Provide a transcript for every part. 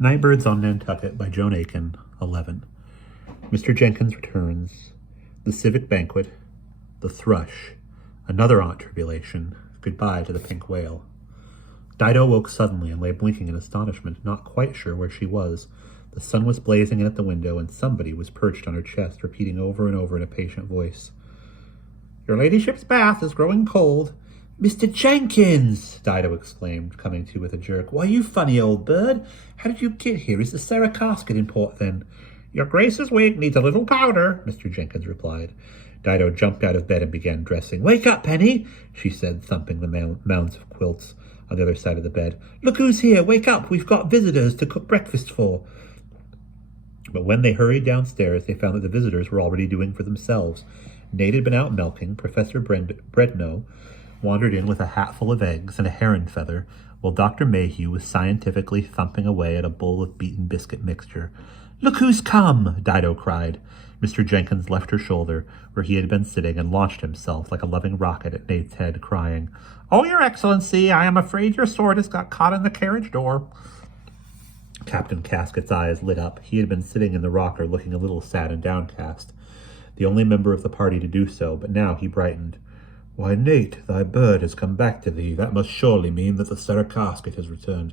Nightbirds on Nantucket by Joan Aiken, 11. Mr. Jenkins returns. The civic banquet. The thrush. Another Aunt Tribulation. Goodbye to the pink whale. Dido woke suddenly and lay blinking in astonishment, not quite sure where she was. The sun was blazing in at the window, and somebody was perched on her chest, repeating over and over in a patient voice, "Your ladyship's bath is growing cold." "Mr. Jenkins!" Dido exclaimed, coming to with a jerk. "Why, you funny old bird! How did you get here? Is the Sarah casket in port, then?" "Your Grace's wig needs a little powder," Mr. Jenkins replied. Dido jumped out of bed and began dressing. "Wake up, Penny," she said, thumping the mounds of quilts on the other side of the bed. "Look who's here! Wake up! We've got visitors to cook breakfast for." But when they hurried downstairs, they found that the visitors were already doing for themselves. Nate had been out milking. Professor Bredno wandered in with a hatful of eggs and a heron feather, while Dr. Mayhew was scientifically thumping away at a bowl of beaten biscuit mixture. "Look who's come!" Dido cried. Mr. Jenkins left her shoulder, where he had been sitting, and launched himself like a loving rocket at Nate's head, crying, "Oh, Your Excellency, I am afraid your sword has got caught in the carriage door." Captain Casket's eyes lit up. He had been sitting in the rocker looking a little sad and downcast, the only member of the party to do so, but now he brightened. "Why, Nate, thy bird has come back to thee. That must surely mean that the Sarah casket has returned.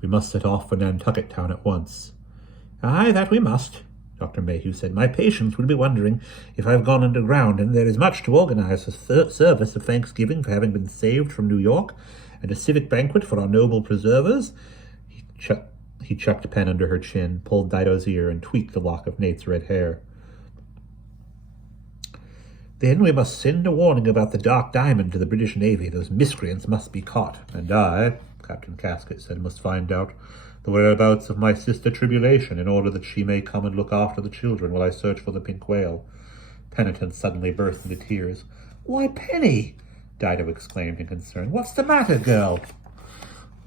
We must set off for Nantucket town at once." "Aye, that we must," Dr. Mayhew said. "My patients will be wondering if I've gone underground, and there is much to organize a service of thanksgiving for having been saved from New York, and a civic banquet for our noble preservers." He chucked Pen under her chin, pulled Dido's ear, and tweaked the lock of Nate's red hair. "Then we must send a warning about the Dark Diamond to the British Navy. Those miscreants must be caught." "And I," Captain Casket said, "must find out the whereabouts of my sister Tribulation, in order that she may come and look after the children while I search for the pink whale." Penitent suddenly burst into tears. "Why, Penny!" Dido exclaimed in concern. "What's the matter, girl?"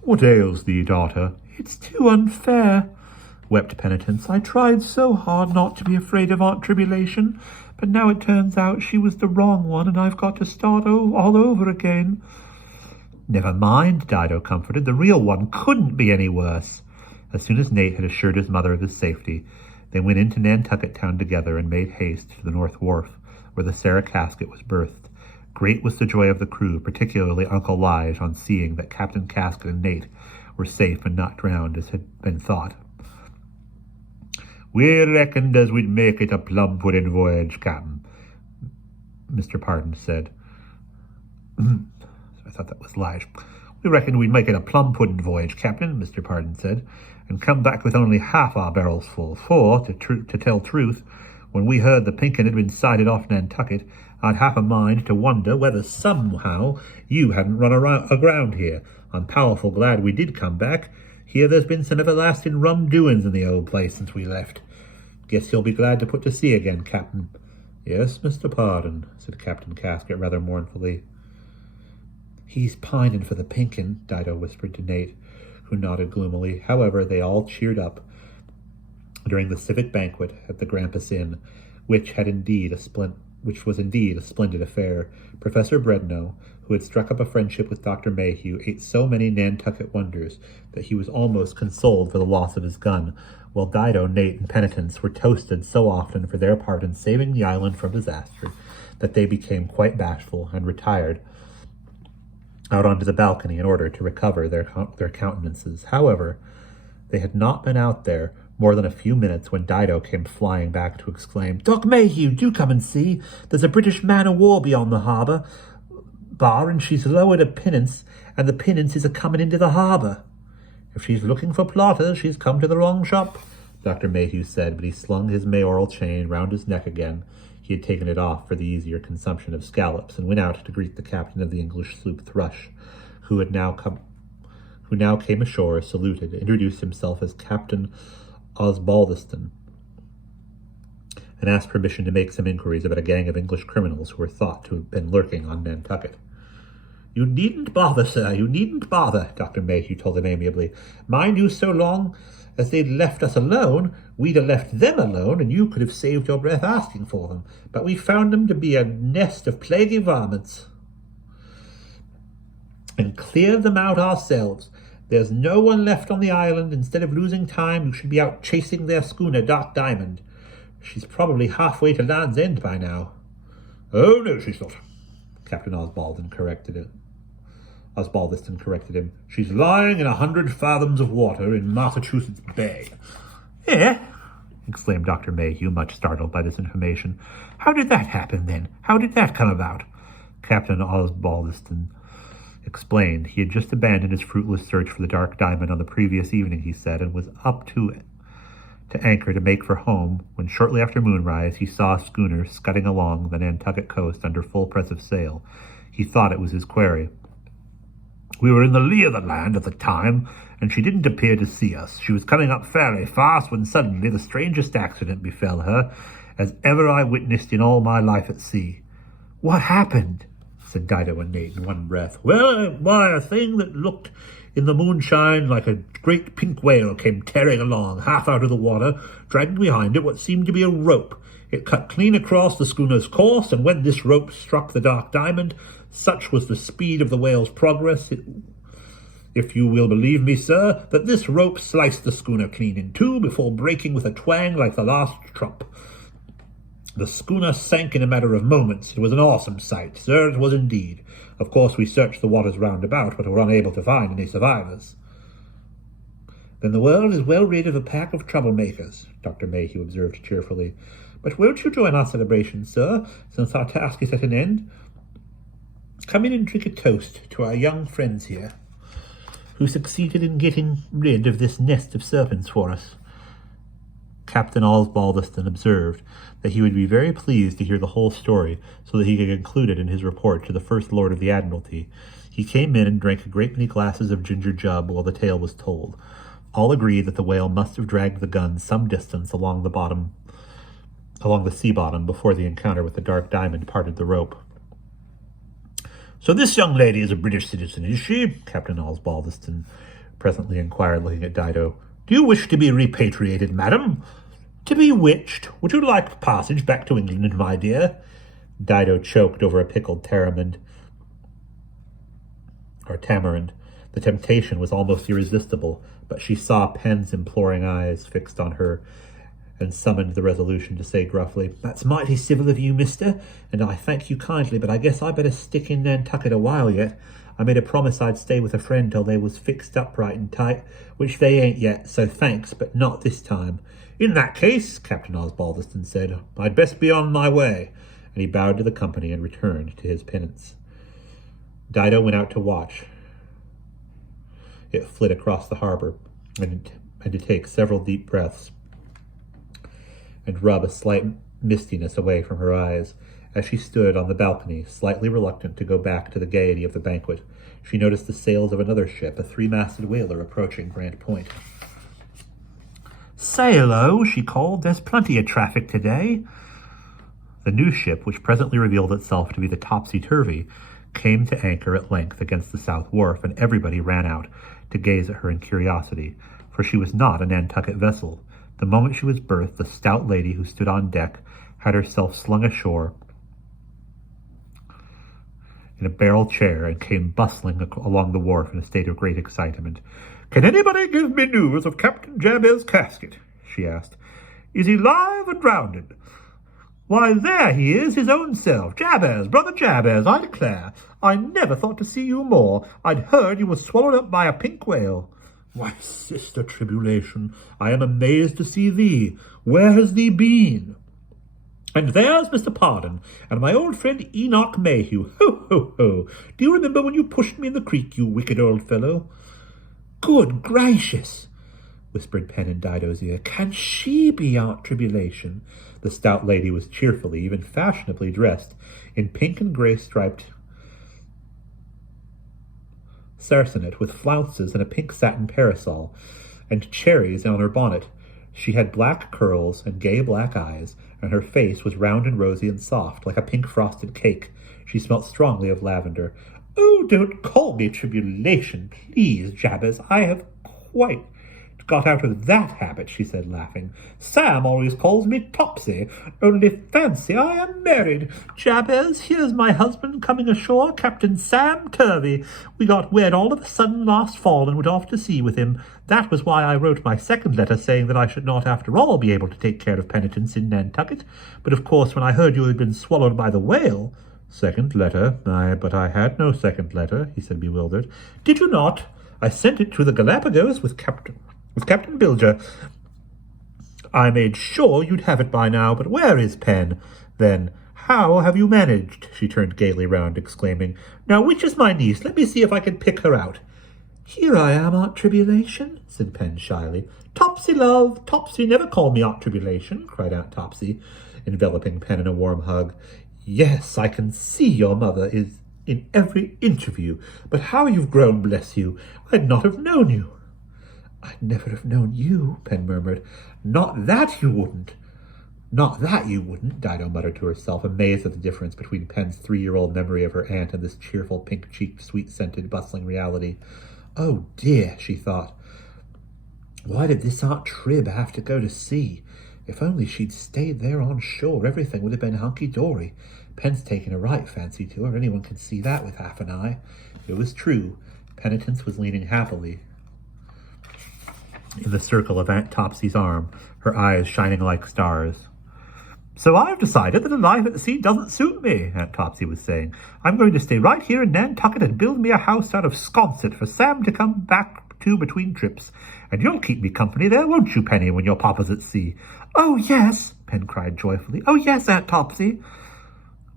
"What ails thee, daughter?" "It's too unfair," wept Penitence. "I tried so hard not to be afraid of Aunt Tribulation, but now it turns out she was the wrong one, and I've got to start all over again." "Never mind," Dido comforted. "The real one couldn't be any worse." As soon as Nate had assured his mother of his safety, they went into Nantucket town together and made haste to the North Wharf, where the Sarah casket was berthed. Great was the joy of the crew, particularly Uncle Lige, on seeing that Captain Casket and Nate were safe and not drowned, as had been thought. "We reckoned as we'd make it a plum-pudding voyage, Captain," Mr. Pardon said. I thought that was Lige. "We reckoned we'd make it a plum-pudding voyage, Captain," Mr. Pardon said, "and come back with only half our barrels full. For, to tell truth, when we heard the Pinkin had been sighted off Nantucket, I'd half a mind to wonder whether somehow you hadn't run aground here. I'm powerful glad we did come back. Hear there's been some everlasting rum doings in the old place since we left. Guess you'll be glad to put to sea again, Captain." "Yes, Mr. Pardon," said Captain Casket rather mournfully. "He's pining for the Pinkin," Dido whispered to Nate, who nodded gloomily. However, they all cheered up during the civic banquet at the Grampus Inn, which was indeed a splendid affair. Professor Bredno, who had struck up a friendship with Dr. Mayhew, ate so many Nantucket wonders that he was almost consoled for the loss of his gun, while Dido, Nate, and Penitence were toasted so often for their part in saving the island from disaster that they became quite bashful and retired out onto the balcony in order to recover their countenances. However, they had not been out there more than a few minutes when Dido came flying back to exclaim, "Doc Mayhew, do come and see. There's a British man-o'-war beyond the harbour bar, and she's lowered a pinnace, and the pinnace is a-coming into the harbour." "If she's looking for plotters, she's come to the wrong shop," Dr. Mayhew said, but he slung his mayoral chain round his neck again. He had taken it off for the easier consumption of scallops, and went out to greet the captain of the English sloop Thrush, who now came ashore, saluted, introduced himself as Captain Osbaldiston, and asked permission to make some inquiries about a gang of English criminals who were thought to have been lurking on Nantucket. "You needn't bother, sir, you needn't bother," Dr. Mayhew told him amiably. "Mind you, so long as they'd left us alone, we'd have left them alone, and you could have saved your breath asking for them. But we found them to be a nest of plaguey varmints, and cleared them out ourselves. There's no one left on the island. Instead of losing time, you should be out chasing their schooner, Dark Diamond. She's probably halfway to Land's End by now." "Oh, no, she's not," Captain Osbaldiston corrected him. "She's lying in 100 fathoms of water in Massachusetts Bay." "Eh?" exclaimed Dr. Mayhew, much startled by this information. "How did that happen, then? How did that come about?" Captain Osbaldiston explained. He had just abandoned his fruitless search for the Dark Diamond on the previous evening, he said, and was up to anchor to make for home when, shortly after moonrise, he saw a schooner scudding along the Nantucket coast under full press of sail. He thought it was his quarry. "We were in the lee of the land at the time, and she didn't appear to see us. She was coming up fairly fast when suddenly the strangest accident befell her as ever I witnessed in all my life at sea." "What happened?" said Dido and Nate in one breath. "Well, why, a thing that looked in the moonshine like a great pink whale came tearing along, half out of the water, dragging behind it what seemed to be a rope. It cut clean across the schooner's course, and when this rope struck the Dark Diamond, such was the speed of the whale's progress, if you will believe me, sir, that this rope sliced the schooner clean in two before breaking with a twang like the last trump. The schooner sank in a matter of moments. It was an awesome sight, sir, it was indeed. Of course, we searched the waters round about, but were unable to find any survivors." "Then the world is well rid of a pack of troublemakers," Dr. Mayhew observed cheerfully. "But won't you join our celebration, sir, since our task is at an end? Come in and drink a toast to our young friends here, who succeeded in getting rid of this nest of serpents for us." Captain Osbaldiston observed that he would be very pleased to hear the whole story, so that he could conclude it in his report to the First Lord of the Admiralty. He came in and drank a great many glasses of ginger jub while the tale was told. All agreed that the whale must have dragged the gun some distance along the sea bottom before the encounter with the Dark Diamond parted the rope. "So this young lady is a British citizen, is she?" Captain Osbaldiston presently inquired, looking at Dido. "Do you wish to be repatriated, madam?" "To be witched? Would you like passage back to England, my dear?" Dido choked over a pickled tamarind. The temptation was almost irresistible, but she saw Penn's imploring eyes fixed on her and summoned the resolution to say gruffly, "That's mighty civil of you, mister, and I thank you kindly, but I guess I better stick in Nantucket a while yet. I made a promise I'd stay with a friend till they was fixed up right and tight, which they ain't yet, so thanks, but not this time." "In that case," Captain Osbaldiston said, "I'd best be on my way," and he bowed to the company and returned to his penance. Dido went out to watch it flit across the harbor, and to take several deep breaths and rub a slight mistiness away from her eyes. As she stood on the balcony, slightly reluctant to go back to the gaiety of the banquet, she noticed the sails of another ship, a three-masted whaler, approaching Grant Point. "Say-hello," she called. "There's plenty of traffic today." The new ship, which presently revealed itself to be the Topsy-Turvy, came to anchor at length against the south wharf, and everybody ran out to gaze at her in curiosity, for she was not a Nantucket vessel. The moment she was berthed, the stout lady who stood on deck had herself slung ashore in a barrel chair and came bustling along the wharf in a state of great excitement. "Can anybody give me news of Captain Jabez's casket?" she asked. "Is he live or drowned? Why, there he is, his own self. Jabez, brother Jabez, I declare, I never thought to see you more. I'd heard you were swallowed up by a pink whale." "Why, sister Tribulation, I am amazed to see thee. Where has thee been?" "And there's Mr. Pardon, and my old friend Enoch Mayhew. Ho, ho, ho! Do you remember when you pushed me in the creek, you wicked old fellow?" "Good gracious!" whispered Penn in Dido's ear. "Can she be Aunt Tribulation?" The stout lady was cheerfully, even fashionably dressed in pink and gray striped sarcenet with flounces and a pink satin parasol, and cherries on her bonnet. She had black curls and gay black eyes, and her face was round and rosy and soft, like a pink frosted cake. She smelt strongly of lavender. "Oh, don't call me Tribulation, please, Jabez. I have quite got out of that habit, she said, laughing. Sam always calls me Topsy. Only fancy I am married. Jabez, here's my husband coming ashore, Captain Sam Turvey. We got wed all of a sudden last fall and went off to sea with him. That was why I wrote my second letter, saying that I should not after all be able to take care of penitence in Nantucket. But of course when I heard you had been swallowed by the whale— Second letter? But I had no second letter, he said, bewildered. Did you not? I sent it to the Galapagos with Captain Bilger. I made sure you'd have it by now, but where is Pen? Then, how have you managed? She turned gaily round, exclaiming, Now, which is my niece? Let me see if I can pick her out. Here I am, Aunt Tribulation, said Pen shyly. Topsy, love, Topsy, never call me Aunt Tribulation, cried Aunt Topsy, enveloping Pen in a warm hug. Yes, I can see your mother is in every inch of you, but how you've grown, bless you. I'd not have known you. I'd never have known you, Pen murmured. Not that you wouldn't. Not that you wouldn't, Dido muttered to herself, amazed at the difference between Pen's 3-year-old memory of her aunt and this cheerful, pink-cheeked, sweet-scented, bustling reality. Oh, dear, she thought. Why did this Aunt Trib have to go to sea? If only she'd stayed there on shore, everything would have been hunky-dory. Pen's taken a right fancy to her. Anyone can see that with half an eye. It was true. Penitence was leaning happily in the circle of Aunt Topsy's arm, her eyes shining like stars. So I've decided that a life at the sea doesn't suit me, Aunt Topsy was saying. I'm going to stay right here in Nantucket and build me a house out of sconset for Sam to come back to between trips. And you'll keep me company there, won't you, Penny, when your papa's at sea? Oh, yes, Pen cried joyfully. Oh, yes, Aunt Topsy.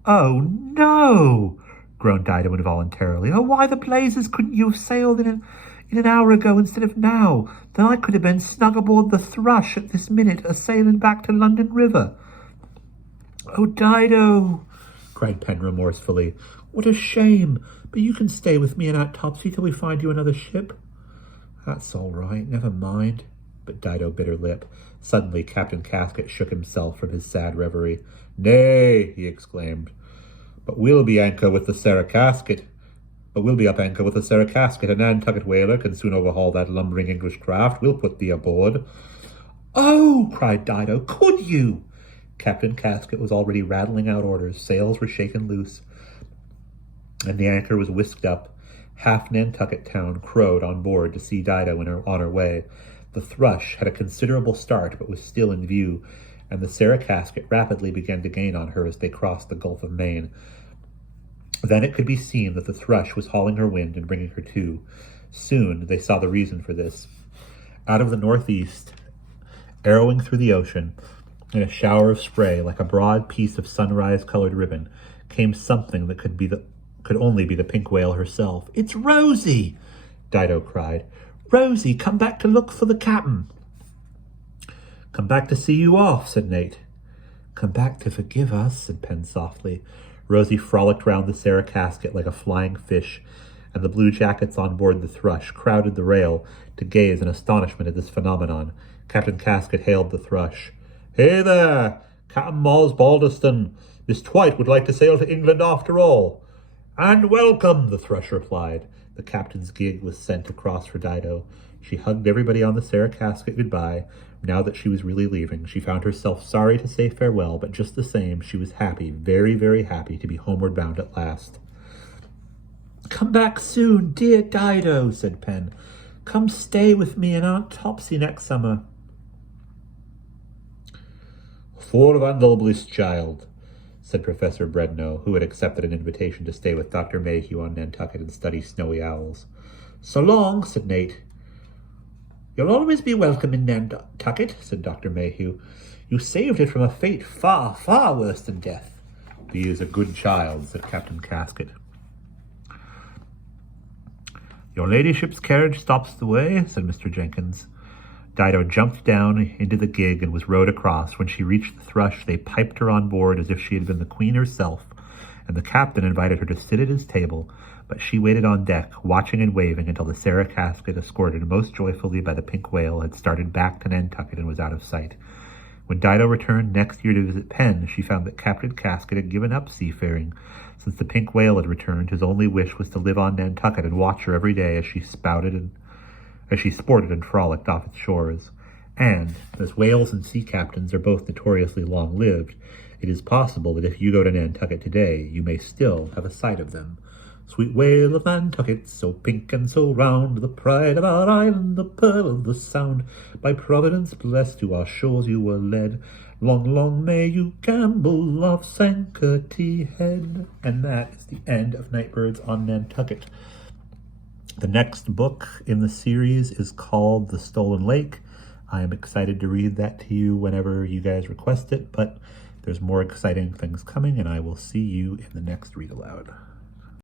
Oh, no, groaned Dido involuntarily. Oh, why the blazes couldn't you have sailed in an hour ago instead of now? Then I could have been snug aboard the Thrush at this minute, a-sailing back to London River. Oh, Dido, cried Pen remorsefully. What a shame. But you can stay with me and Aunt Topsy till we find you another ship. That's all right, never mind. But Dido bit her lip. Suddenly Captain Casket shook himself from his sad reverie. Nay, he exclaimed. But we'll be up anchor with the Sarah Casket. A Nantucket whaler can soon overhaul that lumbering English craft. We'll put thee aboard. Oh, cried Dido, could you? Captain Casket was already rattling out orders. Sails were shaken loose, and the anchor was whisked up. Half Nantucket town crowed on board to see Dido on her way. The Thrush had a considerable start, but was still in view, and the Sarah Casket rapidly began to gain on her as they crossed the Gulf of Maine. Then it could be seen that the Thrush was hauling her wind and bringing her to. Soon they saw the reason for this. Out of the northeast, arrowing through the ocean, in a shower of spray like a broad piece of sunrise-colored ribbon, came something that could only be the pink whale herself. It's Rosie, Dido cried. Rosie, come back to look for the captain. Come back to see you off, said Nate. Come back to forgive us, said Pen softly. Rosie frolicked round the Sarah Casket like a flying fish, and the blue jackets on board the Thrush crowded the rail to gaze in astonishment at this phenomenon. Captain Casket hailed the Thrush. Hey there, Captain Moz Balderston. Miss Twite would like to sail to England after all. And welcome, the Thrush replied. The captain's gig was sent across for Dido. She hugged everybody on the Sarah Casket goodbye. Now that she was really leaving, she found herself sorry to say farewell, but just the same, she was happy, very, very happy to be homeward bound at last. Come back soon, dear Dido, said Pen. Come stay with me and Aunt Topsy next summer. For Vandal Bliss, child, said Professor Bredno, who had accepted an invitation to stay with Dr. Mayhew on Nantucket and study snowy owls. So long, said Nate. You'll always be welcome in Nantucket, said Dr. Mayhew. You saved it from a fate far, far worse than death. He is a good child, said Captain Casket. Your ladyship's carriage stops the way, said Mr. Jenkins. Dido jumped down into the gig and was rowed across. When she reached the Thrush, they piped her on board as if she had been the queen herself, and the captain invited her to sit at his table, but she waited on deck, watching and waving until the Sarah Casket, escorted most joyfully by the pink whale, had started back to Nantucket and was out of sight. When Dido returned next year to visit Penn, she found that Captain Casket had given up seafaring. Since the pink whale had returned, his only wish was to live on Nantucket and watch her every day as she spouted as she sported and frolicked off its shores. And, as whales and sea captains are both notoriously long-lived, it is possible that if you go to Nantucket today, you may still have a sight of them. Sweet whale of Nantucket, so pink and so round, the pride of our island, the pearl of the sound, by Providence blessed to our shores you were led. Long, long may you gambol off Sankaty Head. And that is the end of Nightbirds on Nantucket. The next book in the series is called The Stolen Lake. I am excited to read that to you whenever you guys request it, but there's more exciting things coming, and I will see you in the next read aloud.